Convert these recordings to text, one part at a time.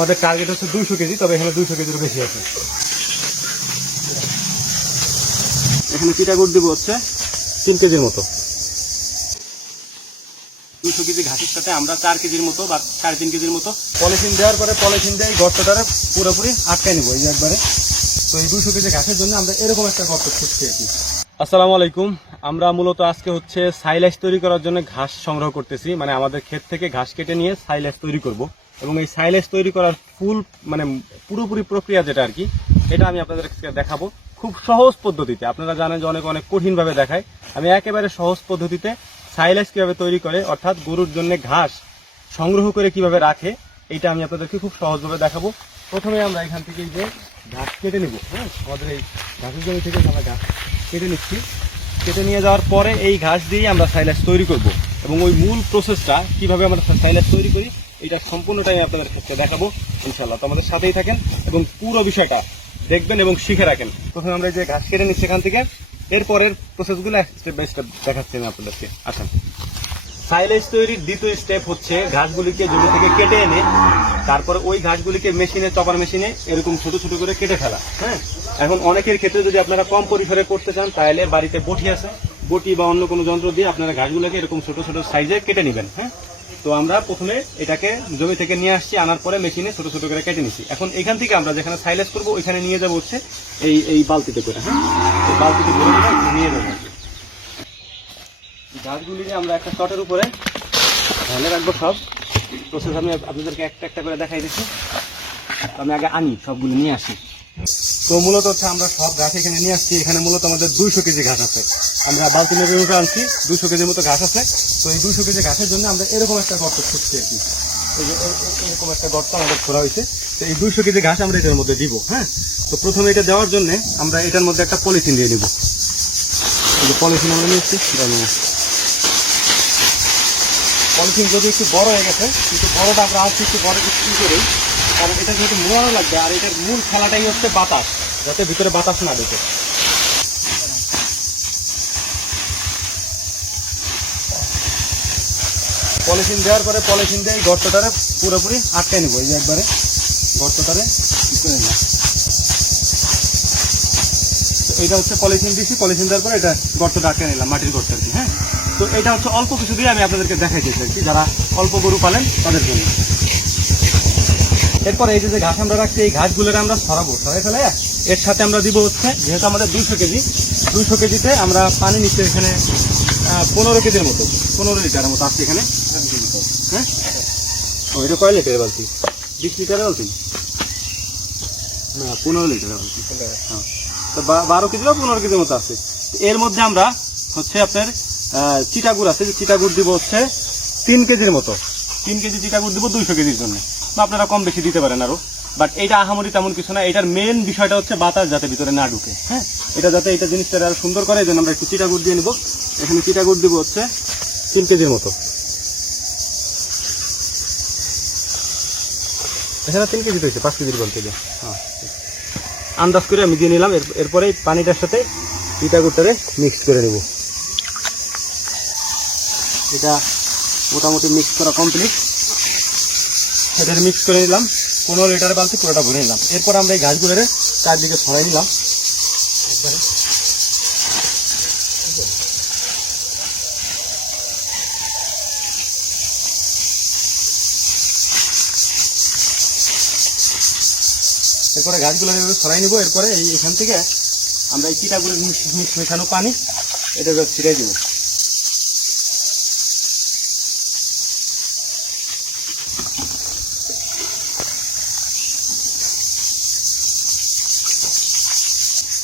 আমাদের টার্গেট হচ্ছে 200 কেজি, তবে এখানে 200 কেজির বেশি আছে। এখানে চিটাগুড় দিব হচ্ছে 3 কেজির মতো। 200 কেজি ঘাসের সাথে আমরা 4 কেজির মতো বা 3.5 কেজির মতো পলিথিন দেওয়ার পরে পলিথিন দিয়ে গর্তটারে পুরোপুরি আটকায় নেবো এই একবারে। তো এই 200 কেজি ঘাসের জন্য আমরা এরকম একটা গর্ত খুঁজছি আর কি। আসসালামু আলাইকুম। আমরা মূলত আজকে হচ্ছে সাইলেজ তৈরি করার জন্য ঘাস সংগ্রহ করতেছি, মানে আমাদের ক্ষেত থেকে ঘাস কেটে নিয়ে সাইলেজ তৈরি করব। এবং এই সাইলেজ তৈরি করার পুরোপুরি প্রক্রিয়া যেটা আর কি, এটা আমি আপনাদেরকে দেখাবো খুব সহজ পদ্ধতিতে। আপনারা জানেন যে অনেক কঠিনভাবে দেখায়, আমি একেবারে সহজ পদ্ধতিতে সাইলেজ কিভাবে তৈরি করে, অর্থাৎ গরুর জন্য ঘাস সংগ্রহ করে কিভাবে রাখে, এটা আমি আপনাদেরকে খুব সহজভাবে দেখাবো। প্রথমে আমরা এখান থেকে যে ঘাস কেটে নিব, হ্যাঁ, আমাদের এই ঘাসের জমি থেকে আমরা ঘাস কেটে নিচ্ছি। কেটে নিয়ে যাওয়ার পরে এই ঘাস দিয়ে আমরা সাইলেজ তৈরি করব, এবং ওই মূল প্রসেসটা কিভাবে আমরা সাইলেজ তৈরি করি এটা সম্পূর্ণটাই আমি আপনাদের ক্ষেত্রে দেখাবো ইনশাল্লাহ। তো আমাদের সাথেই থাকেন এবং পুরো বিষয়টা দেখবেন এবং শিখে রাখেন। প্রথমে আমরা যে ঘাস কেটে নিচ্ছি এখান থেকে, এরপরের প্রসেসগুলো স্টেপ বাই স্টেপ দেখাচ্ছি আমি আপনাদেরকে। আসেন। সাইলেজ তৈরির দ্বিতীয় স্টেপ হচ্ছে ঘাসগুলিকে জমি থেকে কেটে এনে তারপরে ওই ঘাসগুলিকে মেশিনে, চপার মেশিনে এরকম ছোট ছোট করে কেটে ফেলা। হ্যাঁ, এখন অনেকের ক্ষেত্রে যদি আপনারা কম পরিসরে করতে চান তাহলে বাড়িতে বটি আছে, বটি বা অন্য কোনো যন্ত্র দিয়ে আপনারা ঘাসগুলোকে এরকম ছোট ছোট সাইজে কেটে নেবেন। হ্যাঁ, তো আমরা প্রথমে এটাকে জমি থেকে নিয়ে আসছি, আনার পরে মেশিনে ছোট ছোট করে কেটে নিচ্ছি। এখন এখান থেকে আমরা যেখানে সাইলেজ করবো ওইখানে নিয়ে যাবো হচ্ছে এই বালতিতে করে। হ্যাঁ, এই বালতিতে করে নিয়ে যাবো। ঘাসগুলিকে আমরা একটা চটের উপরে ঢেলে রাখবো। সব প্রসেস আমি আপনাদেরকে একটা একটা করে দেখাই দিচ্ছি। আমি আগে আনি সবগুলো নিয়ে আসি। তো মূলত হচ্ছে আমরা সব ঘাস এখানে নিয়ে আসছি। এখানে মূলত আমাদের 200 কেজি ঘাস আছে। আমরা বালতি মেপে আনছি, 200 কেজির মতো ঘাস আছে। তো এই 200 কেজি ঘাসের জন্য আমরা এরকম একটা গর্ত খুঁজছি আর কি। এই যে এরকম একটা গর্ত আমাদের খোঁড়া হয়েছে। তো এই 200 কেজি ঘাস আমরা এটার মধ্যে দিব। হ্যাঁ, তো প্রথমে এটা দেওয়ার জন্য আমরা এটার মধ্যে একটা পলিথিন দিয়ে নিব। এই যে পলিথিন আমরা নিচ্ছি। পলিথিন যদি একটু বড় হয়ে গেছে, কিন্তু বড়টা আমরা আসছি একটু বড় কিছু করেই, কারণ এটা যেহেতু মোড়ানো লাগবে, আর এটার মূল খেলাটাই হচ্ছে বাতাস, যাতে ভিতরে বাতাস না ঢোকে। পলিথিন দেওয়ার পরে পলিথিন দিয়ে এই গর্তটারে পুরোপুরি আটকায় নেবো। এই যে একবারে গর্তটারে করে নেব। এটা হচ্ছে পলিথিন দিচ্ছি, পলিথিন দেওয়ার পরে এটা গর্তটা আটকে নিলাম, মাটির গর্ত আর কি। হ্যাঁ, তো এটা হচ্ছে অল্প কিছু দিয়ে আমি আপনাদেরকে দেখাইতেছি আর কি, যারা অল্প গরু পালেন তাদের জন্য। এরপরে এই যে ঘাস আমরা রাখছি, এই ঘাসগুলোর আমরা সরাবো, সরাই ফেলে এর সাথে আমরা দিব হচ্ছে, যেহেতু আমাদের 200 কেজিতে আমরা পানি নিচ্ছি এখানে 15 কেজির মতো, 15 লিটারের মতো আসছে এখানে। হ্যাঁ, এটা কয় লিটারের বালতি? 20 লিটারের বালতি না, 15 লিটারের বালতি। হ্যাঁ, তো 12 কেজি বা 15 কেজির মতো আছে। এর মধ্যে আমরা হচ্ছে আপনার চিটাগুড় আছে, যে চিটাগুড় দিব হচ্ছে 3 কেজির মতো। 3 কেজি চিটাগুড় দিব 200 কেজির জন্য, বা আপনারা কম বেশি দিতে পারেন আরো। বাট এটা আহামরি তেমন কিছু না, এটার মেন বিষয়টা হচ্ছে বাতাস যাতে ভিতরে না ঢুকে। হ্যাঁ, এটা যাতে এটা জিনিসটা আরো সুন্দর করে, এই জন্য আমরা একটু চিটাগুড় দিয়ে নিব। এখানে চিটাগুড় দিব হচ্ছে 3 কেজির মতো। এখানে 3 কেজি হয়েছে, 5 কেজির বলতে গিয়ে। হ্যাঁ, আন্দাজ করে আমি দিয়ে নিলাম। এরপরে পানিটার সাথে চিটাগুড়টারে মিক্স করে নেব। এটা মোটামুটি মিক্স করা কমপ্লিট। এটা মিক্স করে নিলাম, 15 লিটার বালতি পুরোটা ভরে নিলাম। এরপর আমরা এই ঘাসগুলোরে চারদিকে ছড়াই নিলাম একবারে। এরপরে ঘাসগুলো ছড়াই নিব। এরপরে এখান থেকে আমরা এই চিটাগুড়ের মেশানো পানি এটা ছিটাই দিব।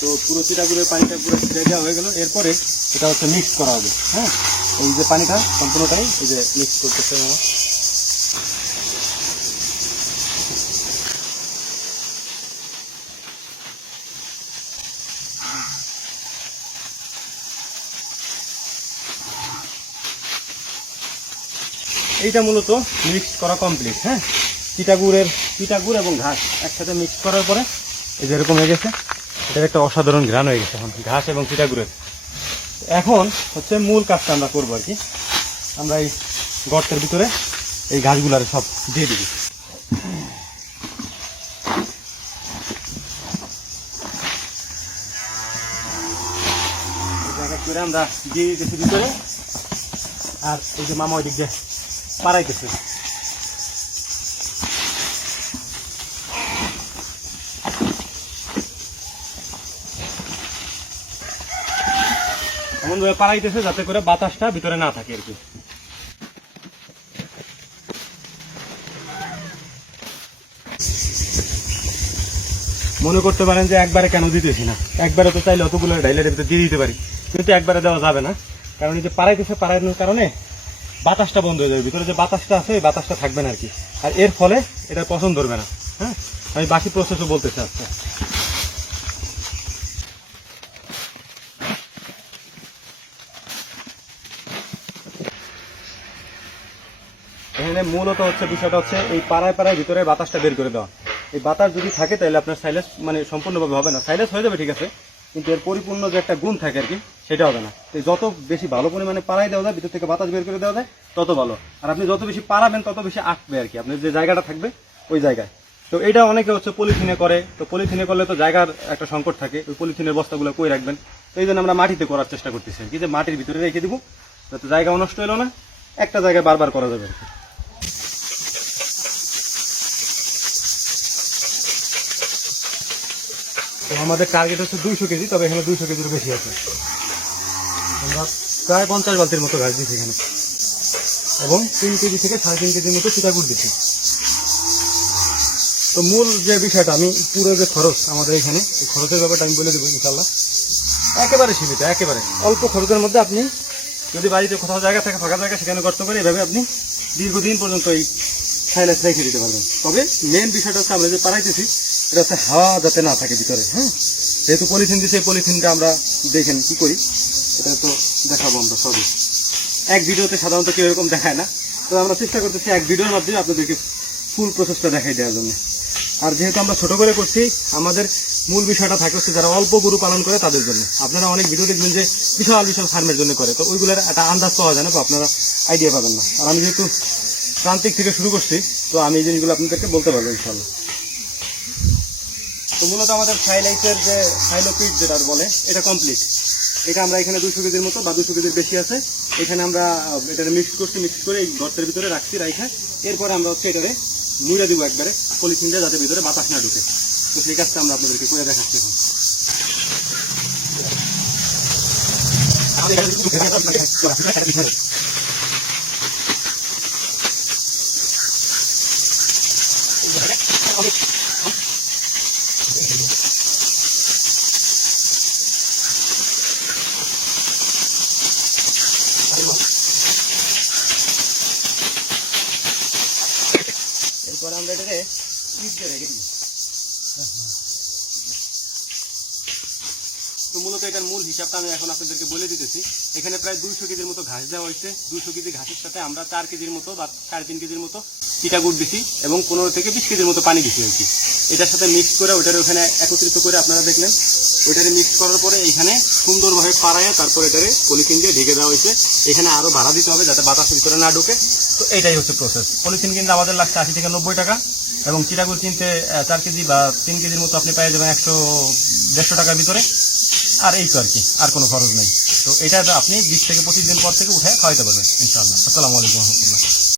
তো পুরো চিটাগুড়ের পানিটা পুরো ছিটাই দেওয়া হয়ে গেল। এরপরে এটা হচ্ছে মিক্স করা হবে। হ্যাঁ, এই যে পানিটা সম্পূর্ণটাই এই যে মিক্স করতেছে আমার। এইটা মূলত মিক্স করা কমপ্লিট। হ্যাঁ, চিটাগুড় এবং ঘাস একসাথে মিক্স করার পরে এই যে এরকম হয়ে গেছে। এটার একটা অসাধারণ ঘ্রাণ হয়ে গেছে এখন ঘাস এবং চিটাগুড়ের। এখন হচ্ছে মূল কাজটা আমরা করবো আর কি। আমরা এই গর্তের ভিতরে এই ঘাসগুলার সব দিয়ে দিবি। করে আমরা দিয়ে দিতেছি ভিতরে। আর এই যে মামা ওই দিক দিয়ে পাড়াইতেছে। এমনভাবে পাড়াইতেছে যাতে করে বাতাসটা ভিতরে না থাকে আর কি। মনে করতে পারেন যে একবারে কেন দিতেছি না, একবারে তো চাইলে অতগুলো ডাইলের ভিতরে দিয়ে দিতে পারি, কিন্তু একবারে দেওয়া যাবে না। কারণ এই যে পাড়াইতেছে, পাড়ানোর কারণে বাতাসটা বন্ধ হয়ে যাবে, ভিতরে যে বাতাসটা আছে এই বাতাসটা থাকবে না আর কি। আর এর ফলে এটা পছন্দ ধরবে না। হ্যাঁ, আমি বাকি প্রসেসও বলতে চাচ্ছি। এখানে মূলত হচ্ছে বিষয়টা হচ্ছে এই পাড়ায় পাড়ায় ভিতরে বাতাসটা বের করে দেওয়া। এই বাতাস যদি থাকে তাহলে আপনার সাইলেস মানে সম্পূর্ণভাবে হবে না। সাইলেস হয়ে যাবে ঠিক আছে, কিন্তু এর পরিপূর্ণ যে একটা গুণ থাকে আর কি সেটা হবে না। তো যত বেশি ভালো পরিমাণে পাড়ায় দেওয়া যায়, ভিতর থেকে বাতাস বের করে দেওয়া যায়, তত ভালো। আর আপনি যত বেশি পাড়াবেন তত বেশি আঁকবে আর কি আপনার যে জায়গাটা থাকবে ওই জায়গায়। তো এটা অনেকে হচ্ছে পলিথিনে করে, তো পলিথিনে করলে তো জায়গার একটা সংকট থাকে, ওই পলিথিনের বস্তাগুলো কই রাখবেন। তো এই জন্য আমরা মাটিতে করার চেষ্টা করতেছি আর কি, যে মাটির ভিতরে রেখে দিব যাতে জায়গাও নষ্ট হলো না, একটা জায়গায় বারবার করা যাবে আর কি। তো আমাদের টার্গেট হচ্ছে 200 কেজি, তবে এখানে 200 কেজির বেশি আছে। আমরা প্রায় 50 বালতির মতো ঘাস দিচ্ছি এখানে, এবং 3 কেজি থেকে 3.5 কেজির মতো চিটাগুড় দিচ্ছি। তো মূল যে বিষয়টা, আমি পুরো যে খরচ আমাদের এখানে, এই খরচের ব্যাপারটা আমি বলে দেবো ইনশাল্লাহ। একেবারে সীমিত, একেবারে অল্প খরচের মধ্যে আপনি যদি বাড়িতে কোথাও জায়গা থাকে, ফাঁকা জায়গা, সেখানে কষ্ট করে এইভাবে আপনি দীর্ঘদিন পর্যন্ত এই সাইলেস রেখে দিতে পারবেন। তবে মেন বিষয়টা হচ্ছে আমরা যে পাড়াইতেছি এটা হচ্ছে হাওয়া যাতে না থাকে ভিতরে। হ্যাঁ, যেহেতু পলিথিন দিচ্ছে, এই পলিথিনটা আমরা দেখেন কি করি, এটা তো দেখাবো আমরা সবই। এক ভিডিওতে সাধারণত কেউ এরকম দেখায় না, তো আমরা চেষ্টা করতেছি এক ভিডিওর মাধ্যমে আপনাদেরকে ফুল প্রসেসটা দেখাই দেওয়ার জন্য। আর যেহেতু আমরা ছোট করে করছি, আমাদের মূল বিষয়টা থাকে হচ্ছে যারা অল্প গরু পালন করে তাদের জন্য। আপনারা অনেক ভিডিও দেখবেন যে বিশাল বিশাল ফার্মের জন্য করে, তো ওইগুলোর একটা আন্দাজ পাওয়া যায় না, তো আপনারা আইডিয়া পাবেন না। আর আমি যেহেতু প্রান্তিক থেকে শুরু করছি, তো আমি এই জিনিসগুলো আপনাদেরকে বলতে পারবো ইনশাল্লাহ। তো মূলত আমাদের সাইলাইসের যে সাইলোপিড যেটা বলে, এটা কমপ্লিট। এটা আমরা এখানে 200 কেজির মতো বা 200 কেজির বেশি আছে, এখানে আমরা এটা মিক্স করছি, মিক্স করে এই গর্তের ভিতরে রাখছি, রাখা এরপরে আমরা হচ্ছে এটারে মুড়ে দিব একবারে পলিথিনটা, যাতে ভিতরে বাতাস না ঢুকে। তো সেই কাজটা আমরা আপনাদেরকে করে দেখাচ্ছি এখন। এরপরে আমরা এটাকে স্লিপ দিয়ে রেখে দিই। তো মূলত এটার মূল হিসাবটা আমি এখন আপনাদেরকে বলে দিতেছি। এখানে প্রায় 200 কেজির মতো ঘাস দেওয়া হয়েছে। 200 কেজি ঘাসের সাথে আমরা 4 কেজির মতো বা 3.5 কেজির মতো চিটাগুড় দিছি, এবং 15 থেকে 20 কেজির মতো পানি দিছি আর কি। এটার সাথে মিক্স করে ওইটারে ওখানে একত্রিত করে আপনারা দেখলেন, ওইটারে মিক্স করার পরে এখানে সুন্দরভাবে পাড়ায় তারপর এটারে পলিথিন দিয়ে ঢেকে দেওয়া হয়েছে। এখানে আরো ভাড়া দিতে হবে যাতে বাতাসের ভিতরে না ঢোকে। তো এইটাই হচ্ছে প্রসেস। পলিথিন কিনতে আমাদের লাগছে 80 থেকে 90 টাকা, এবং চিটাগুড় কিনতে 4 কেজি বা 3 কেজির মতো আপনি পেয়ে যাবেন 100-150 টাকার ভিতরে। আর এই তো আর কি, আর কোনো খরচ নেই। তো এটা আপনি 20 থেকে 25 দিন পর থেকে উঠে খাওয়াইতে পারবেন ইনশাআল্লাহ। আসসালামু আলাইকুম রহমতুল্লাহ।